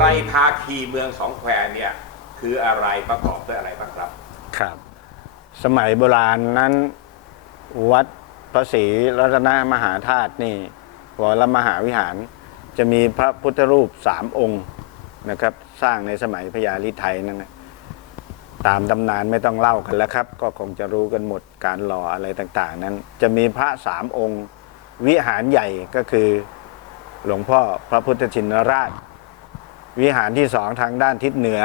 ไรภาคีเมืองสองแควเนี่ยคืออะไรประกอบด้วยอะไรบ้างครับ ครับ สมัยโบราณนั้นวัดพระศรีรัตนมหาธาตุนี่วรมหาวิหารจะมีพระพุทธรูปสามองค์นะครับ สร้างในสมัยพญาลิไทยนั่นนะตามตำนานไม่ต้องเล่ากันแล้วครับ ก็คงจะรู้กันหมดการหล่ออะไรต่างๆ นั้น จะมีพระสามองค์ วิหารใหญ่ก็คือ หลวงพ่อพระพุทธชินราช วิหารที่สองทางด้านทิศเหนือ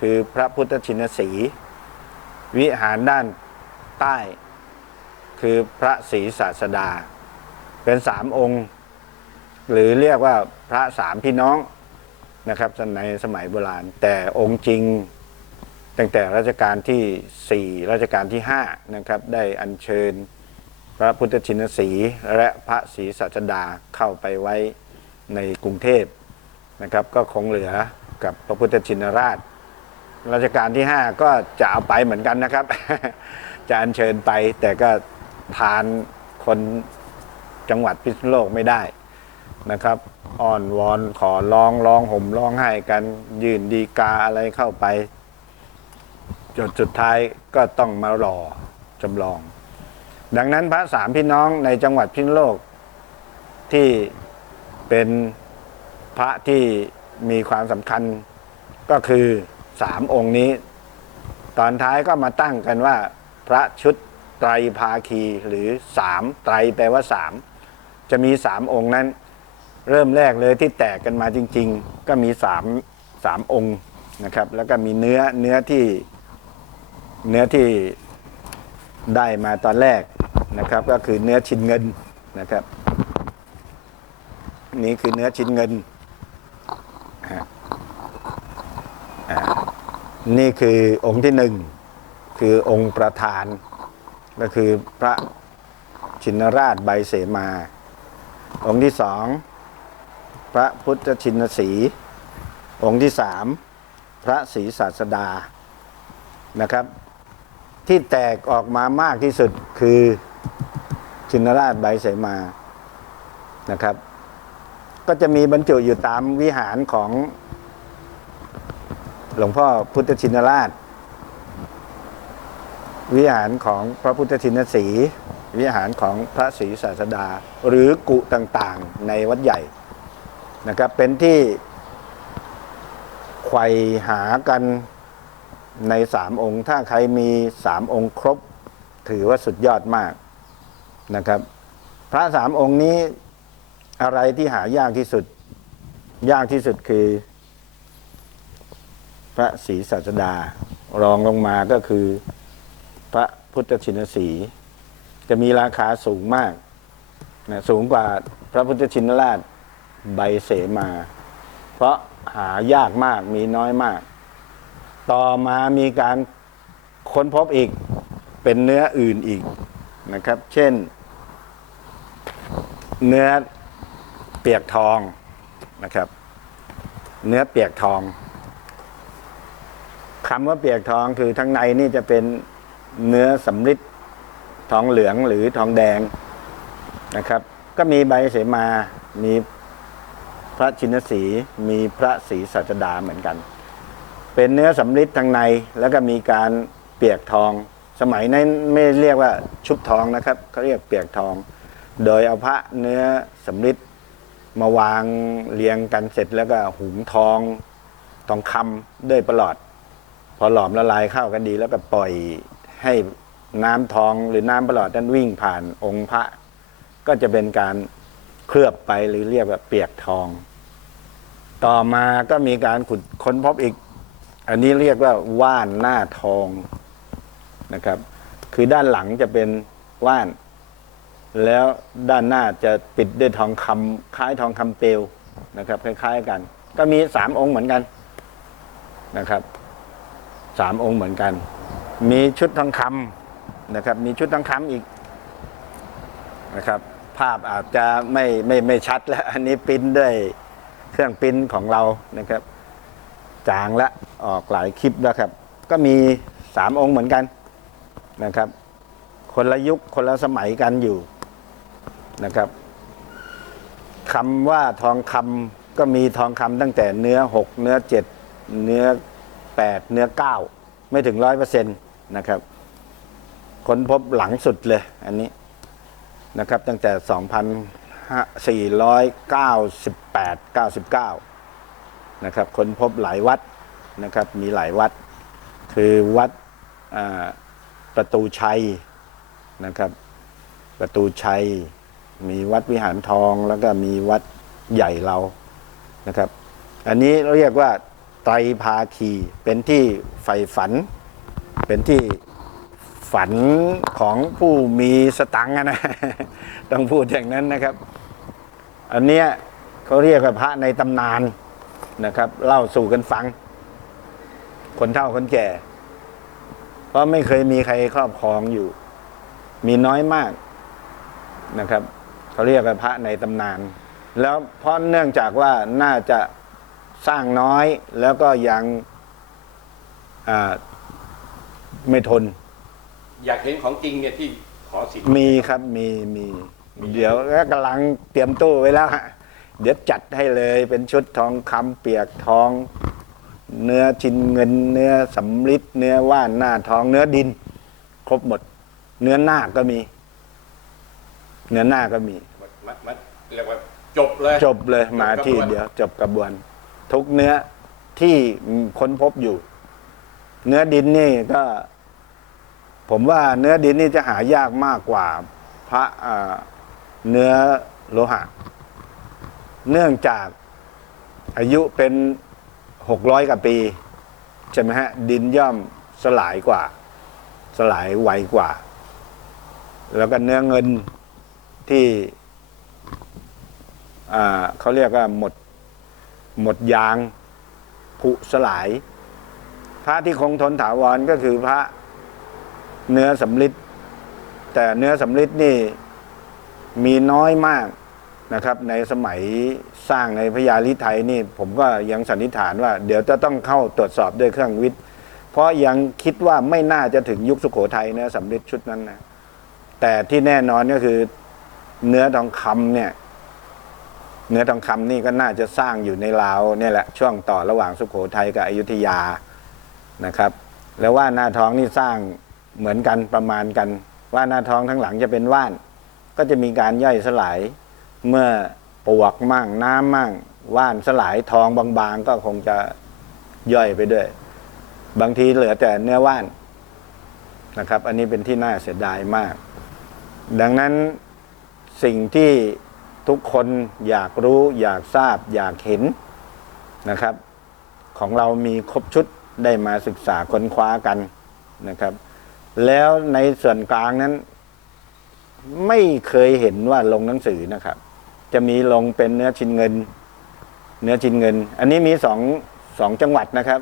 คือพระพุทธชินสี วิหารด้านใต้ คือพระศรีศาสดา เป็นสามองค์ หรือเรียกว่าพระสามพี่น้องนะครับในสมัยโบราณ แต่องค์จริงตั้งแต่รัชกาลที่ 4 รัชกาลที่5นะครับได้อัญเชิญพระพุทธชินสีและพระศรีศาสดาเข้าไปไว้ในกรุงเทพ นะครับก็คงเหลือกับพระพุทธชินราชรัชกาลที่ 5 ก็จะเอาไปเหมือนกันนะครับ จะอัญเชิญไปแต่ก็ทานคนจังหวัดพิษณุโลกไม่ได้นะครับอ้อนวอนขอร้องร้องห่มร้องไห้กันยื่นดีกาอะไรเข้าไป จนสุดท้ายก็ต้องมารอจำลอง ดังนั้นพระสามพี่น้องในจังหวัดพิษณุโลกที่เป็น พระที่มีความสำคัญก็คือสามองค์นี้ ตอนท้ายก็มาตั้งกันว่า พระชุดไตรภาคีหรือสามไตรแปลว่าสามจะมีสามองค์นั้น เริ่มแรกเลยที่แตกกันมาจริง ๆ ก็มีสามสามองค์นะครับ แล้วก็มีเนื้อเนื้อที่เนื้อที่ได้มาตอนแรกนะครับ ก็คือเนื้อชิ้นเงินนะครับ นี่คือเนื้อชิ้นเงิน นี่คือองค์ที่หนึ่งคือองค์ประธาน ก็คือพระชินราชใบเสมา องค์ที่สองพระพุทธชินสี องค์ที่สามพระศรีศาสดานะครับ ที่แตกออกมามากที่สุดคือชินราชใบเสมานะครับ ก็จะมีบรรจุอยู่ตามวิหารของหลวงพ่อพุทธชินราช วิหารของพระพุทธชินสีวิหารของพระศรีศาสดา หรือกุต่างๆในวัดใหญ่นะครับเป็นที่ไขว่หากันในสามองค์ ถ้าใครมีสามองค์ครบ ถือว่าสุดยอดมากนะครับ พระสามองค์นี้ อะไรที่หายากที่สุด ยากที่สุดคือ พระศรีศาสดารองลงมาก็คือ พระพุทธชินสีจะมีราคาสูงมากนะสูงกว่าพระพุทธชินราชใบเสมา เพราะหายากมากมีน้อยมาก ต่อมามีการค้นพบอีกเป็นเนื้ออื่นอีกนะครับ เช่น เนื้อ ปียกทองนะครับ เนื้อเปียกทองคำว่าเปียกทองคือทั้งในนี่จะเป็นเนื้อสำริดทองเหลืองหรือทองแดงนะครับ ก็มีใบเสมา มีพระชินสี มีพระศรีสัจดาเหมือนกัน เป็นเนื้อสำริดทางในแล้วก็มีการเปียกทอง สมัยนั้นไม่เรียกว่าชุบทองนะครับเขาเรียกเปียกทอง โดยเอาพระเนื้อสำริด มาวางเรียงกันเสร็จแล้วก็หุงทองทองคำด้วยประหลอด พอหลอมละลายเข้ากันดี แล้วก็ปล่อยให้น้ำทองหรือน้ำประหลอดนั้นวิ่งผ่านองค์พระ ก็จะเป็นการเคลือบไปหรือเรียกว่าเปียกทอง ต่อมาก็มีการขุดค้นพบอีก อันนี้เรียกว่าว่านหน้าทองนะครับ คือด้านหลังจะเป็นว่าน แล้วด้านหน้าจะปิดด้วยทองคำคล้ายทองคำเปลวนะครับ คล้าย ๆ กัน ก็มีสามองค์เหมือนกันนะครับสามองค์เหมือนกัน มีชุดทองคำนะครับ มีชุดทองคำอีกนะครับ ภาพอาจจะไม่ไม่ไม่ชัดแล้ว อันนี้ปริ้นด้วยเครื่องปริ้นของเรานะครับ จางและออกหลายคลิปแล้วครับ ก็มีสามองค์เหมือนกันนะครับ คนละยุคคนละสมัยกันอยู่ นะครับคำว่าทองคำก็มีทองคำตั้งแต่เนื้อหกเนื้อเจ็ดเนื้อแปดเนื้อเก้าไม่ถึงร้อยเปอร์เซ็นต์นะครับค้นพบหลังสุดเลยอันนี้นะครับตั้งแต่สองพันสี่ร้อยเก้าสิบแปดเก้าสิบเก้านะครับค้นพบหลายวัดนะครับมีหลายวัด คือวัดประตูชัยนะครับประตูชัย มีวัดวิหารทองแล้วก็มีวัดใหญ่เรานะครับ อันนี้เราเรียกว่าไตรภาคีเป็นที่ใฝ่ฝัน เป็นที่ฝันของผู้มีสตังค์อะนะต้องพูดอย่างนั้นนะครับ อันเนี้ยเขาเรียกว่าพระในตำนานนะครับ เล่าสู่กันฟัง คนเฒ่าคนแก่ เพราะไม่เคยมีใครครอบครองอยู่ มีน้อยมากนะครับ เขาเรียกกันพระในตำนาน แล้วเพราะเนื่องจากว่าน่าจะสร้างน้อยแล้วก็ยังอ่าไม่ทน อยากเห็นของจริงเนี่ยที่ขอสินมีครับมีมี เดี๋ยวก็กำลังเตรียมตู้ไว้แล้วฮะเดี๋ยวจัดให้เลยเป็นชุดทองคำเปียกทอง เนื้อชิ้นเงิน เนื้อสำริดเนื้อว่านหน้าทองเนื้อดิน ครบหมด เนื้อหน้าคก็มี เนื้อหน้าคก็มี มันมันมันเรียกว่าจบเลยจบเลยมาที่จบกระบวนเดียว จบกระบวน ทุกเนื้อที่ค้นพบอยู่ เนื้อดินนี่ก็ ผมว่าเนื้อดินนี่จะหายากมากกว่า พระอ่าเนื้อโลหะ เนื่องจากอายุเป็นหกร้อยกว่าปี ใช่ไหมฮะ ดินย่อมสลายกว่า สลายไวกว่า แล้วก็เนื้อเงิน ที่เขาเรียกว่าหมดหมดยางผุสลาย พระที่คงทนถาวรก็คือพระเนื้อสำลิดแต่เนื้อสำลิดนี่มีน้อยมากนะครับ ในสมัยสร้างในพญาลิไทยนี่ผมก็ยังสันนิษฐานว่า เดี๋ยวจะต้องเข้าตรวจสอบด้วยเครื่องวิทย์ เพราะยังคิดว่าไม่น่าจะถึงยุคสุโขทัยเนื้อสำลิดชุดนั้นนะแต่ที่แน่นอนก็คือ เนื้อทองคำเนี่ย เนื้อทองคำนี่ก็น่าจะสร้างอยู่ในลาวเนี่ยแหละช่วงต่อระหว่างสุโขทัยกับอยุธยานะครับ แล้วว่าหน้าท้องนี่สร้างเหมือนกันประมาณกัน ว่าหน้าท้องทั้งหลังจะเป็นว่าน ก็จะมีการย่อยสลาย เมื่อปวกมั่งน้ำมั่งว่านสลายทองบางๆ ก็คงจะย่อยไปด้วย บางทีเหลือแต่เนื้อว่านนะครับ อันนี้เป็นที่น่าเสียดายมาก ดังนั้น สิ่งที่ทุกคนอยากรู้อยากทราบอยากเห็นนะครับ ของเรามีครบชุดได้มาศึกษาค้นคว้ากันนะครับ แล้วในส่วนกลางนั้น ไม่เคยเห็นว่าลงหนังสือนะครับ จะมีลงเป็นเนื้อชิ้นเงิน เนื้อชิ้นเงิน อันนี้มีสองสองจังหวัดนะครับ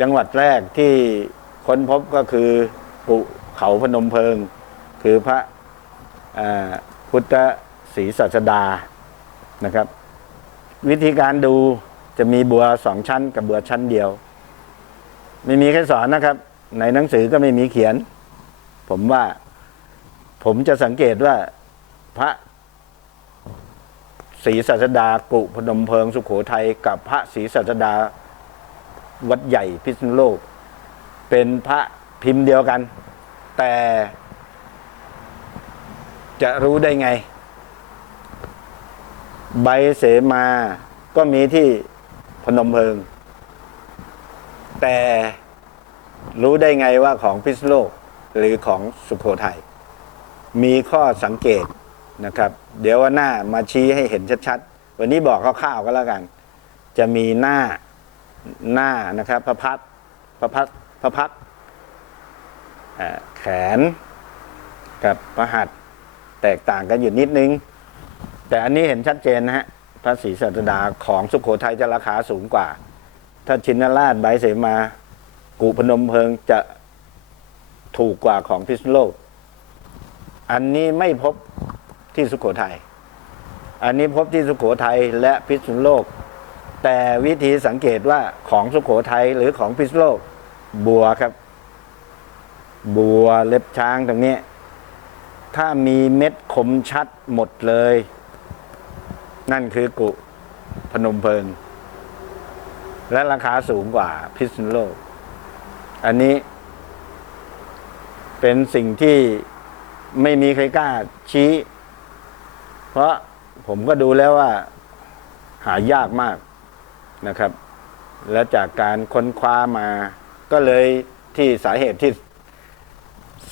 จังหวัดแรกที่ค้นพบก็คือปุเขาพนมเพิง คือพระอ่า พุทธศรีสัสดานะครับ วิธีการดูจะมีบัวสองชั้นกับบัวชั้นเดียว ไม่มีใครสอนนะครับ ในหนังสือก็ไม่มีเขียน ผมว่าผมจะสังเกตว่าพระศรีสัสดากุพนมเพิงสุขโขทัยกับพระศรีสัสดาวัดใหญ่พิษณุโลก เป็นพระพิมพ์เดียวกัน แต่ จะรู้ได้ไง ใบเสมาก็มีที่พนมเพิง แต่รู้ได้ไงว่าของพิษโลกหรือของสุโขทัยมีข้อสังเกตนะครับ เดี๋ยววันหน้ามาชี้ให้เห็นชัดๆ วันนี้บอกคร่าวๆก็แล้วกัน จะมีหน้าหน้านะครับพระพัดพระพัดพระพักแขนกับพระหัตถ์ แตกต่างกันอยู่นิดนึง แต่อันนี้เห็นชัดเจนนะฮะพระศรีสัสดาของสุโขทัยจะราคาสูงกว่า ถ้าชินราชใบเสมา กุพนมเพิงจะถูกกว่าของพิษณุโลก อันนี้ไม่พบที่สุโขทัย อันนี้พบที่สุโขทัยและพิษณุโลก แต่วิธีสังเกตว่าของสุโขทัยหรือของพิษณุโลก บัวครับ บัวเล็บช้างตรงนี้ ถ้ามีเม็ดคมชัดหมดเลย นั่นคือกุพนมเพิง และราคาสูงกว่าพิษณุโลก อันนี้ เป็นสิ่งที่ไม่มีใครกล้าชี้ เพราะผมก็ดูแล้วว่า หายากมากนะครับ และจากการค้นคว้ามา ก็เลยที่สาเหตุที่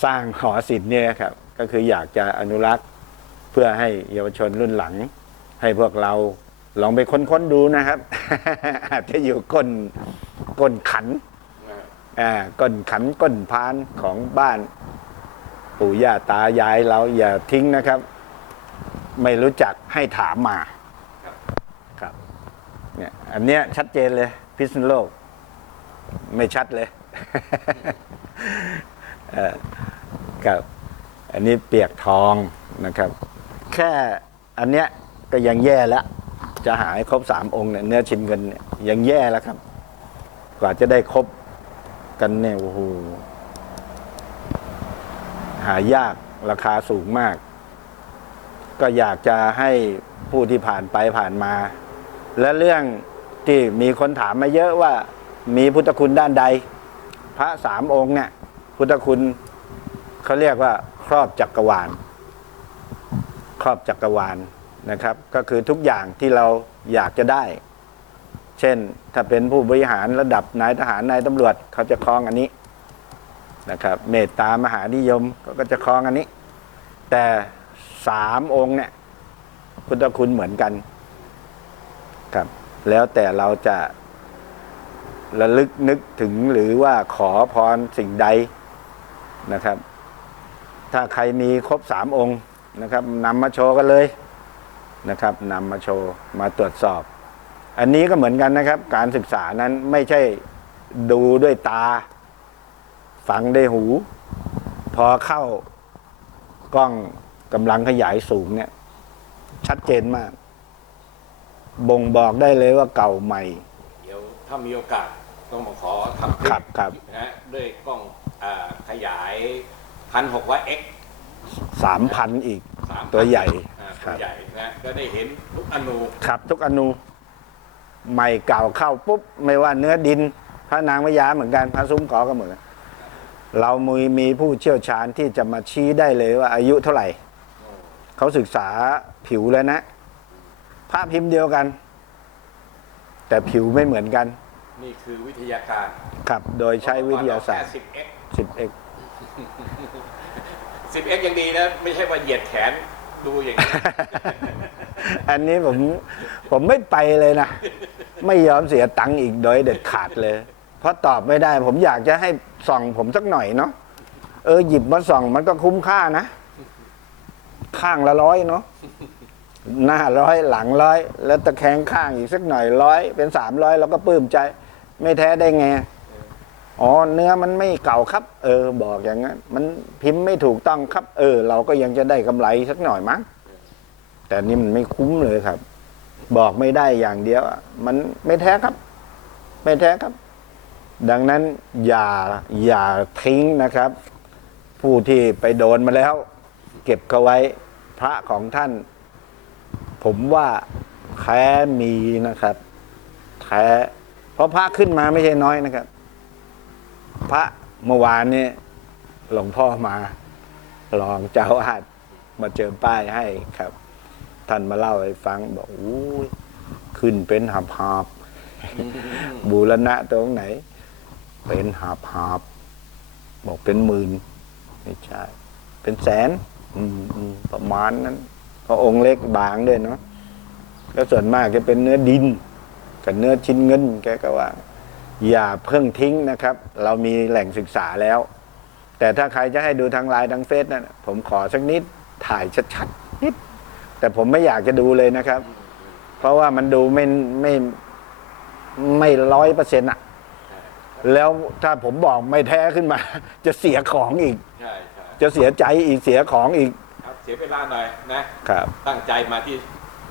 สร้างหอศิลป์เนี่ยครับ ก็คืออยากจะอนุรักษ์เพื่อให้เยาวชนรุ่นหลัง ให้พวกเราลองไปค้นๆดูนะครับ อาจจะอยู่ก้นก้นขันอ่าก้นขันก้นพานของบ้าน ปู่ย่าตายายเราอย่าทิ้งนะครับ ไม่รู้จักให้ถามมาครับเนี่ยอันเนี้ยชัดเจนเลย พิษณุโลก ไม่ชัดเลยเออครับ อันนี้เปียกทองนะครับ แค่อันเนี้ยก็ยังแย่แล้ว จะหาให้ครบสามองค์เนี่ยเนื้อชินเงินเนี่ยยังแย่แล้วครับ กว่าจะได้ครบกันเนี่ยโอ้โหหายากราคาสูงมาก ก็อยากจะให้ผู้ที่ผ่านไปผ่านมา และเรื่องที่มีคนถามมาเยอะว่ามีพุทธคุณด้านใด พระสามองค์เนี่ยพุทธคุณเขาเรียกว่า รอบจักรวาล ครอบจักรวาลนะครับ ก็คือทุกอย่างที่เราอยากจะได้ เช่นถ้าเป็นผู้บริหารระดับนายทหารนายตำรวจเขาจะครองอันนี้นะครับ เมตตามหานิยมก็จะครองอันนี้ แต่สามองค์เนี่ยพุทธคุณเหมือนกันครับ แล้วแต่เราจะระลึกนึกถึงหรือว่าขอพรสิ่งใดนะครับ ถ้าใครมีครบสามองค์นะครับนำมาโชว์กันเลยนะครับนำมาโชว์มาตรวจสอบ อันนี้ก็เหมือนกันนะครับ การศึกษานั้นไม่ใช่ดูด้วยตา ฟังด้วยหู พอเข้ากล้องกำลังขยายสูงเนี่ย ชัดเจนมาก บ่งบอกได้เลยว่าเก่าใหม่ เดี๋ยวถ้ามีโอกาสต้องมาขอทำคลิครับปครับนะด้วยกล้องอาขยาย พันหกร้อยเอ็กสามพันอีก สามตัวใหญ่คตัรัวบ ใหญ่นะก็ได้เห็นทุกอนูครับทุกอนูใหม่เก่าเข้าปุ๊บ ไม่ว่าเนื้อดิน พระนางพญาเหมือนกันพระซุ้มกอก็เหมือนกันเรามีมีผู้เชี่ยวชาญที่จะมาชี้ได้เลยว่าอายุเท่าไหร่ เขาศึกษาผิวแล้วนะภาพพิมพ์เดียวกัน แต่ผิวไม่เหมือนกันนี่คือวิทยาการครับ โดยใช้วิทยาศาสตร์สิบเอ็ก 10x สิบเอ็กยังดีนะ ไม่ใช่ว่าเหยียดแขนดูอย่างนี้ อันนี้ผมผมไม่ไปเลยนะ ไม่ยอมเสียตังค์อีกโดยเด็ดขาดเลย เพราะตอบไม่ได้ ผมอยากจะให้ส่องผมสักหน่อยเนาะเออหยิบมาส่องมันก็คุ้มค่านะ ข้างละร้อยเนาะหน้าร้อยหลังร้อย แล้วตะแคงข้างอีกสักหน่อยร้อยเป็นสามร้อยเราก็ปลื้มใจ ไม่แท้ได้ไง อ๋อเนื้อมันไม่เก่าครับ เออ บอกอย่างนั้น มันพิมพ์ไม่ถูกต้องครับ เออ เราก็ยังจะได้กำไรสักหน่อยมั้งแต่นี่มันไม่คุ้มเลยครับ บอกไม่ได้อย่างเดียวมันไม่แท้ครับ ไม่แท้ครับ ดังนั้นอย่าอย่าทิ้งนะครับ ผู้ที่ไปโดนมาแล้ว เก็บเขาไว้พระของท่าน ผมว่าแท้มีนะครับแท้เพราะพระขึ้นมาไม่ใช่น้อยนะครับ พระเมื่อวานนี้หลวงพ่อมารองเจ้าอาดมาเจอป้ายให้ครับ ท่านมาเล่าให้ฟังบอกอู้ยขึ้นเป็นหาบหาบบูรณะตรงไหน เป็นหาบหาบบอกเป็นหมื่นไม่ใช่เป็นแสนประมาณนั้นเพราะองค์เล็กบางด้วยเนาะก็ส่วนมากจะเป็นเนื้อดินกับเนื้อชิ้นเงินแกก็ว่า อย่าเพิ่งทิ้งนะครับ เรามีแหล่งศึกษาแล้ว แต่ถ้าใครจะให้ดูทางไลน์ทางเฟซนั่นน่ะผมขอสักนิดถ่ายชัดๆนิด แต่ผมไม่อยากจะดูเลยนะครับ เพราะว่ามันดูไม่ไม่ไม่ร้อยเปอร์เซ็นต์อะแล้วถ้าผมบอกไม่แท้ขึ้นมา จะเสียของอีก ใช่ใช่จะเสียใจอีกเสียของอีกครับเสียเวลาหน่อยนะครับ ตั้งใจมาที่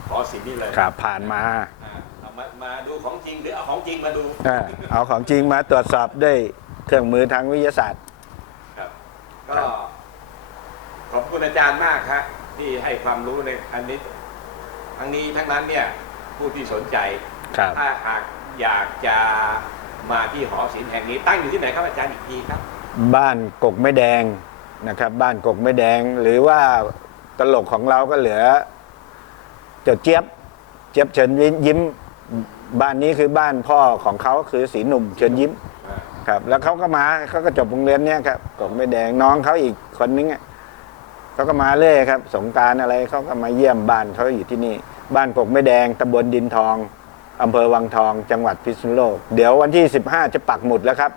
ขอสินนี่เลย ครับผ่านมาอ่าเอา มามาดูของจริงหรือเอาของจริงมาดูอ่าเอาของจริงมาตรวจสอบด้วยเครื่องมือทางวิทยาศาสตร์ ครับครัก็บขอบคุณอาจารย์มากครับที่ให้ความรู้ในอันนี้ ทั้งนี้ทั้งนั้นเนี่ย ผู้ที่สนใจ ครับ ถ้าหากอยากจะมาที่หอศิลป์แห่งนี้ตั้งอยู่ที่ไหนครับอาจารย์อีกทีครับ บ้านกกไม่แดงนะครับ บ้านกกไม่แดง หรือว่าตลกของเราก็เหลือเจ้าเจี๊ยบ เจี๊ยบเชิญยิ้ม บ้านนี้คือบ้านพ่อของเขาคือสีหนุ่มเชิญยิ้มครับ แล้วเขาก็มาเขาก็จบโรงเรียนเนี้ยครับกกไม่แดงน้องเขาอีกคนนึงอะเขาก็มาเรื่อยครับ สงกรารอะไรเขาก็มาเยี่ยมบ้านเขาอยู่ที่นี่ บ้านกกไม่แดงตำบลดินทองอำเภอวังทอง จังหวัดพิษณุโลก เดี๋ยววันที่ 15 จะปักหมุดแล้วครับ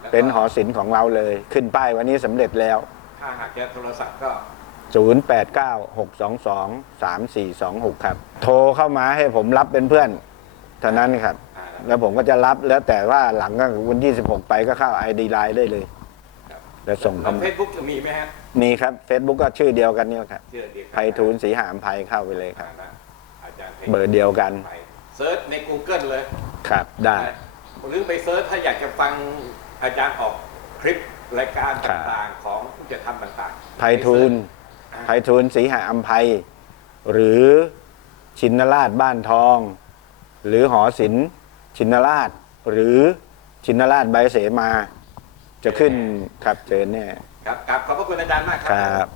แล้วก็เป็นหอศิลป์ของเราเลย ขึ้นป้ายวันนี้สำเร็จแล้ว ถ้าหากจะโทรศัพท์ก็ 0896223426 ครับ โทรเข้ามาให้ผมรับเป็นเพื่อน เท่านั้นครับอ่าแล้วผมก็จะรับแล้วแต่ว่าหลังก็วันที่ 16 ไปก็เข้า ID ไลน์ได้เลยครับแล้วส่งแล้วคำเฟซบุ๊กจะมีไหมฮะมีครับ Facebook ก็ชื่อเดียวกันนี่แหละครับชื่อเดียวกันไพฑูรย์ศรีหามภัยเข้าไปเลยครับนะอาจารย์ไพเบอร์เดียวกันไปเซิร์ชใน Google เลย ครับ ได้หรือไปเซิร์ชถ้าอยากจะฟังอาจารย์ออกคลิปรายการครับต่างๆของผู้จะทำต่างๆไพฑูรย์อ่าไพฑูรย์ศรีหาอัมภัยหรือชินราชบ้านทอง หรือหอศิลป์ชินราช หรือชินราชใบเสมา จะขึ้นครับเจอแน่ครับครับขอบพระคุณอาจารย์มากคครัรับ